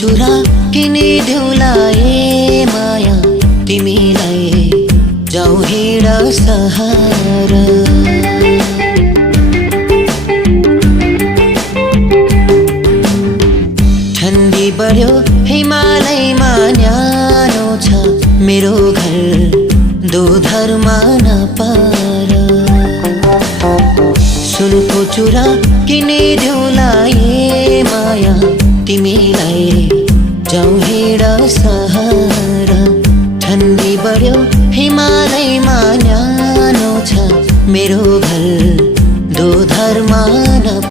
चुरा किनिदेऊला ए माया तिमीलाई जाऊ हिँड सहारा। ठन्डी बढ्यो हिमालयमा न्यानो छ मेरो घर दोधरमा नपार। सुनको चुरा किनिदेऊला ए माया तिमीलाई जाऊ हिँड सहारा। ठन्डी बढ्यो हिमालयमा न्यानो छ मेरो घर